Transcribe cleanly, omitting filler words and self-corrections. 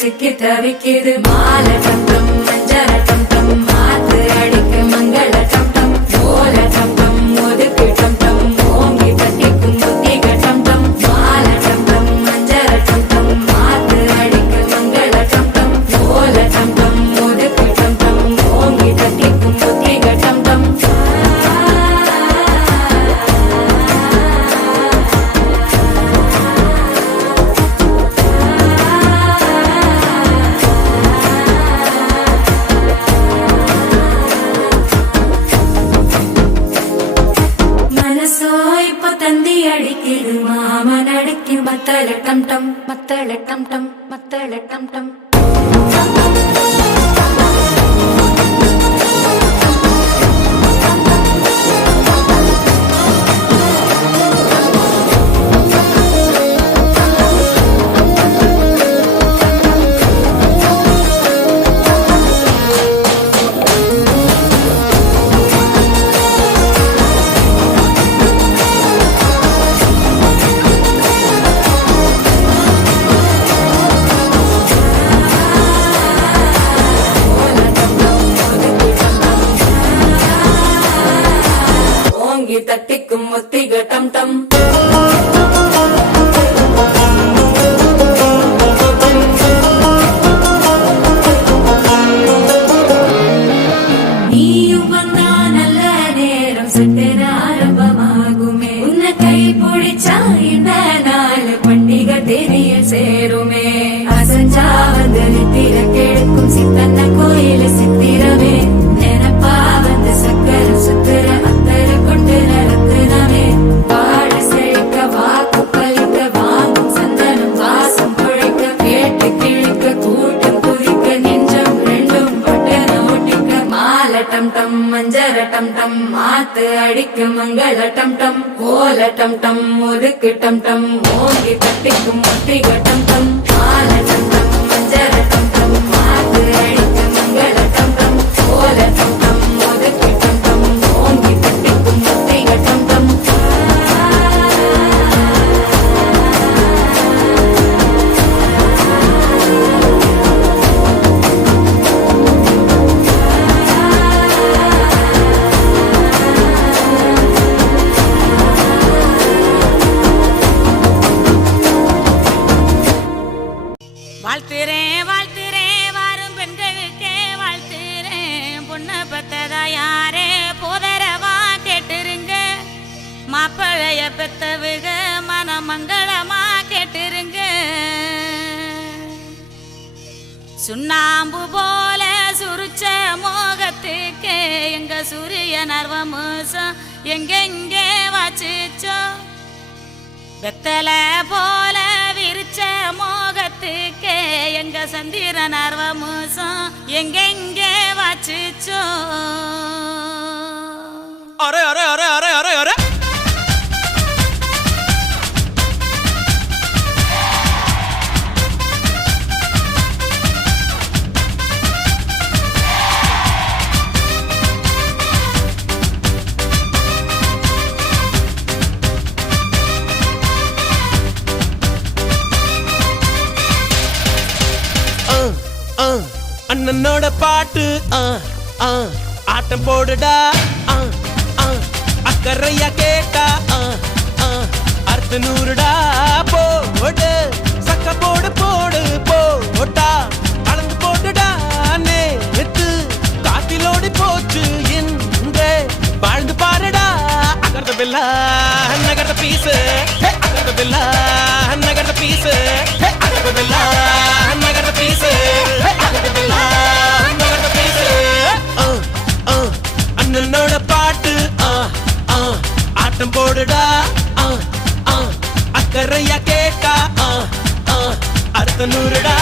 சிக்கி தவிக்குது மால டம் டம் மஞ்சள டம் டம் மாத்து அடிக்க மங்கள டம் டம் ஓல டம் டம் ஒதுக்கு டம் டம் ஓங்கி தட்டிக்கும் புத்திக டம் டம் மால டம் டம் மஞ்சள டம் டம் மாத்து அடிக்க மங்கள டம் டம் ஓல டம் டம் ஒதுக்கு டம் டம் ஓங்கி தட்டிக்கும் புத்திக டம் டம் தந்தி அடிக்குது மாமன் அடிக்கு மத்தள டம் டம் மத்தள டம் டம் மத்தள டம் டம் தட்டிக்கும் முத்திக டம் டம் நீயும் வந்தா நல்ல நேரம் சட்டென ஆரம்பமாகுமே உன்னை கை பிடிச்சா இந்த நாள் பண்டிகை தெரிய சேருமே அசஞ்சா வந்து நித்திர கெடுக்கும் சித்தன்ன கோயில சித்திரமே நினைப்பா வந்து சக்கர சுத்துற அத்தர கொண்டு நடத்துனமே வாழ செழிக்க வாக்கு பலிக்க வாங்கும் சந்தனம் வாசம் குழைக்க கேட்டு கிழிக்க கூட்டம் குதிக்க நெஞ்சம் ரெண்டும் பட்டன ஒட்டிக்க மால டம் டம் மஞ்சர டம் டம் மாத்து அடிக்க மங்கள டம் டம் ஓல டம் டம் ஒதுக்கு டம் டம் ஓங்கி தட்டிக்கும் முத்திக டம் டம் மால டம் டம் மஞ்சர டம் டம் மாத்து அடிக்க மங்கள டம் டம் ஓல டம் டம் ஒதுக்கு டம் டம் ஓங்கி தட்டிக்கும் முத்திக டம் டம் வாழ்த்துறேன் வாழ்த்துறேன் வாரும் பெண்களுக்கே வாழ்த்துறேன் பொண்ணை பெத்ததா யாரே போதரவா கேட்டுருங்க மாப்பிளைய பெத்தவுக மனமங்களமா கேட்டுருங்க சுண்ணாம்பு போல சுருச்ச மோகத்துக்கு எங்க சூரிய நர்வமோசம் எங்கெங்கே வாச்சிச்சோ வெத்தல போல விரிச்ச மோகத்துக்கு எங்க சந்திர நர்வமோசம் எங்கெங்கே வாச்சிச்சோ அரே அரே அரே அரே அரே அரே அண்ணனோட பாட்டு ஆட்டம் போடுடா அக்கறையா கேட்டா அர்த்த நூறுடா போடு சக்க போடு போடு போட்டா அளந்து போட்டுடா நேத்து அர்த்த நூறுடா